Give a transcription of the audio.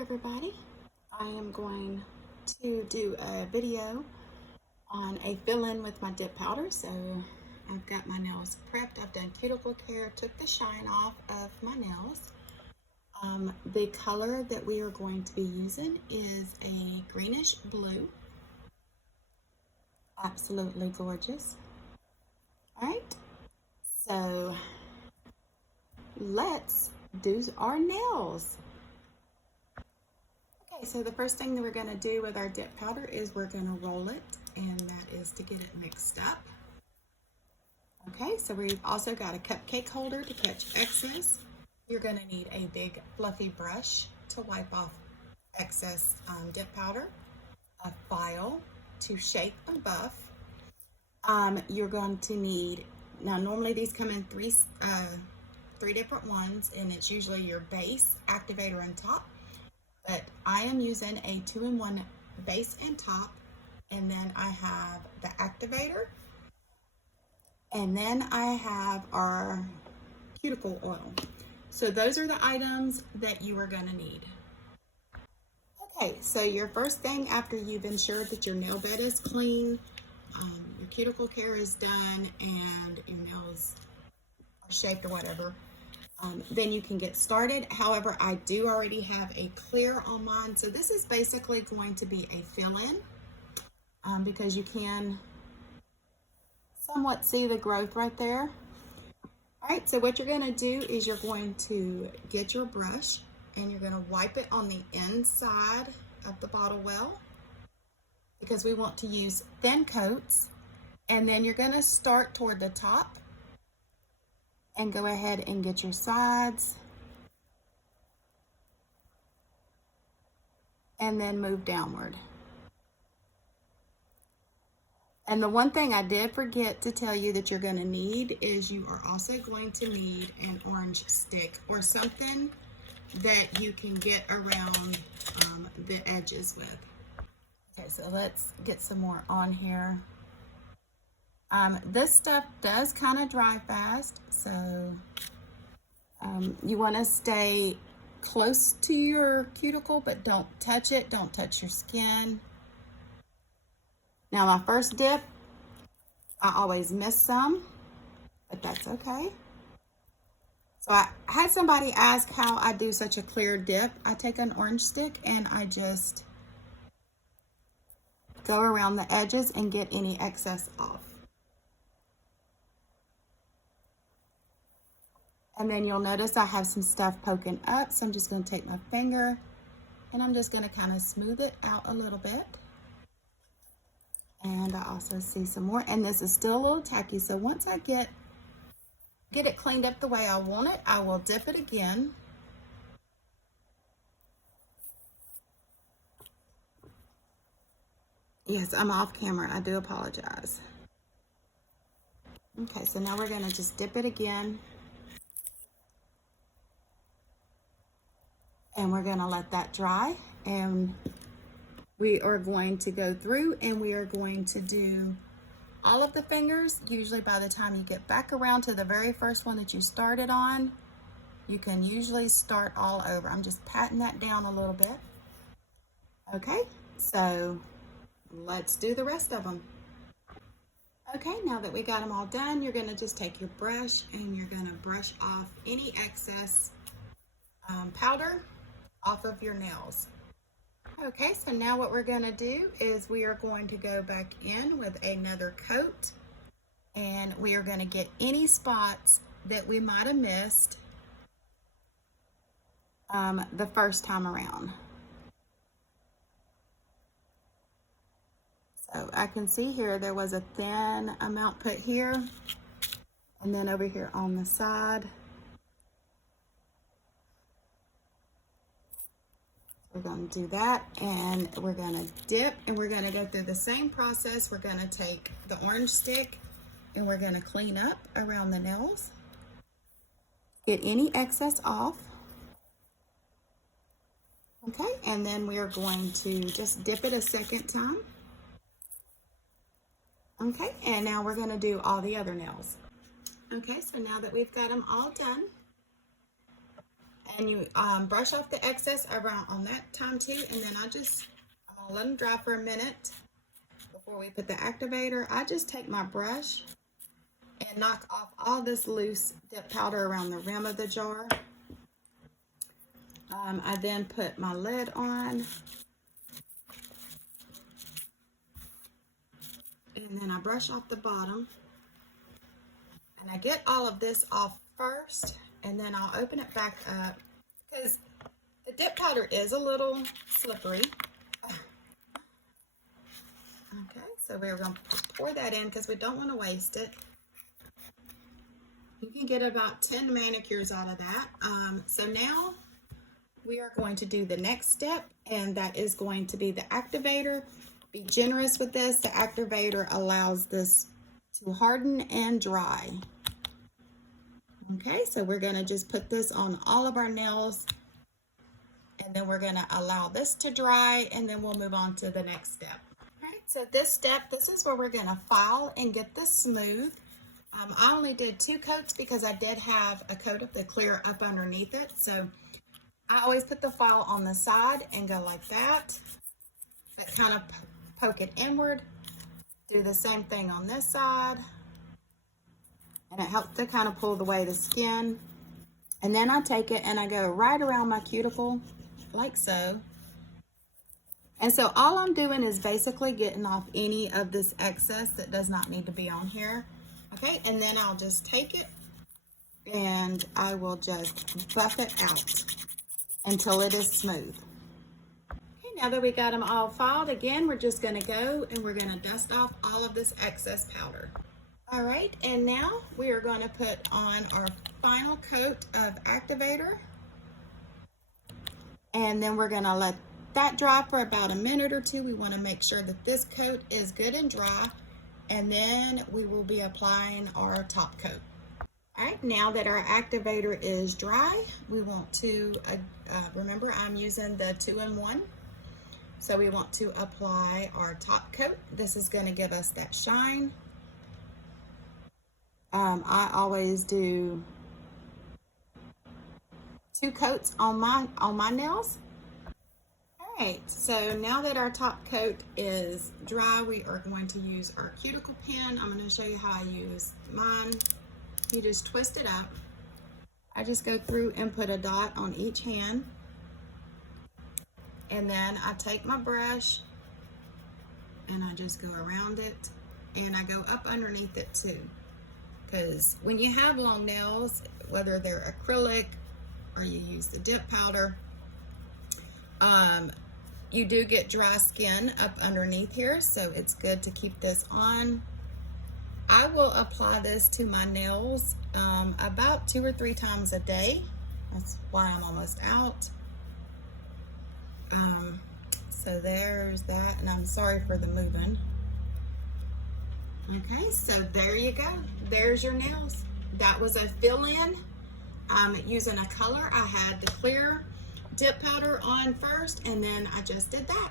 everybody. I am going to do a video on a fill-in with my dip powder. So I've got my nails prepped. I've done cuticle care, took the shine off of my nails. The color that we are going to be using is a greenish blue. Absolutely gorgeous. All right, so let's do our nails. Okay, so the first thing that we're going to do with our dip powder is we're going to roll it, and that is to get it mixed up. Okay, so we've also got a cupcake holder to catch excess. You're going to need a big fluffy brush to wipe off excess dip powder, a file to shake and buff. You're going to need, now normally these come in three different ones, and it's usually your base, activator, and top. But I am using a 2-in-1 base and top, and then I have the activator, and then I have our cuticle oil. So those are the items that you are going to need. Okay, so your first thing after you've ensured that your nail bed is clean, your cuticle care is done, and your nails are shaped or whatever, then you can get started. However, I do already have a clear on mine. So this is basically going to be a fill-in because you can somewhat see the growth right there. All right, so what you're going to do is you're going to get your brush and you're going to wipe it on the inside of the bottle well because we want to use thin coats. And then you're going to start toward the top and go ahead and get your sides and then move downward. And the one thing I did forget to tell you that you're going to need is you are also going to need an orange stick or something that you can get around the edges with. Okay, so let's get some more on here. This stuff does kind of dry fast, so you want to stay close to your cuticle, but don't touch it. Don't touch your skin. Now, my first dip, I always miss some, but that's okay. So I had somebody ask how I do such a clear dip. I take an orange stick and I just go around the edges and get any excess off. And then you'll notice I have some stuff poking up, so I'm just going to take my finger and I'm just going to kind of smooth it out a little bit. And I also see some more, and this is still a little tacky, so once I get it cleaned up the way I want it, I will dip it again. Yes, I'm off camera. I do apologize. Okay, so now we're going to just dip it again. And we're going to let that dry, and we are going to go through and we are going to do all of the fingers. Usually by the time you get back around to the very first one that you started on, you can usually start all over. I'm just patting that down a little bit. Okay, so let's do the rest of them. Okay, now that we got them all done, you're going to just take your brush and you're going to brush off any excess powder off of your nails. Okay, so now what we're going to do is we are going to go back in with another coat, and we are going to get any spots that we might have missed the first time around. So I can see here there was a thin amount put here, and then over here on the side. We're going to do that, and we're going to dip, and we're going to go through the same process. We're going to take the orange stick and we're going to clean up around the nails, get any excess off. Okay, and then we are going to just dip it a second time. Okay, and now we're going to do all the other nails. Okay, so now that we've got them all done, And you brush off the excess around on that time too. And then I'm gonna let them dry for a minute before we put the activator. I just take my brush and knock off all this loose dip powder around the rim of the jar. I then put my lid on. And then I brush off the bottom. And I get all of this off first, and then I'll open it back up because the dip powder is a little slippery. Okay, so we're going to pour that in because we don't want to waste it. You can get about 10 manicures out of that. So now we are going to do the next step, and that is going to be the activator. Be generous with this. The activator allows this to harden and dry. Okay, so we're going to just put this on all of our nails, and then we're going to allow this to dry, and then we'll move on to the next step. All right, so this is where we're going to file and get this smooth. I only did 2 coats because I did have a coat of the clear up underneath it. So I always put the file on the side and go like that, but kind of poke it inward. Do the same thing on this side. And it helps to kind of pull away the skin. And then I take it and I go right around my cuticle like so. And so all I'm doing is basically getting off any of this excess that does not need to be on here. Okay, and then I'll just take it and I will just buff it out until it is smooth. Okay, now that we got them all filed, again, we're just going to go and we're going to dust off all of this excess powder. All right, and now we are going to put on our final coat of activator. And then we're going to let that dry for about a minute or 2. We want to make sure that this coat is good and dry. And then we will be applying our top coat. All right, now that our activator is dry, we want to, remember I'm using the 2-in-1. So we want to apply our top coat. This is going to give us that shine. I always do 2 coats on my nails. All right, so now that our top coat is dry, we are going to use our cuticle pen. I'm going to show you how I use mine. You just twist it up. I just go through and put a dot on each hand. And then I take my brush and I just go around it, and I go up underneath it too. Because when you have long nails, whether they're acrylic or you use the dip powder, you do get dry skin up underneath here, so it's good to keep this on. I will apply this to my nails about 2 or 3 times a day. That's why I'm almost out. So there's that, and I'm sorry for the moving. Okay, so there you go. There's your nails. That was a fill-in using a color. I had the clear dip powder on first, and then I just did that.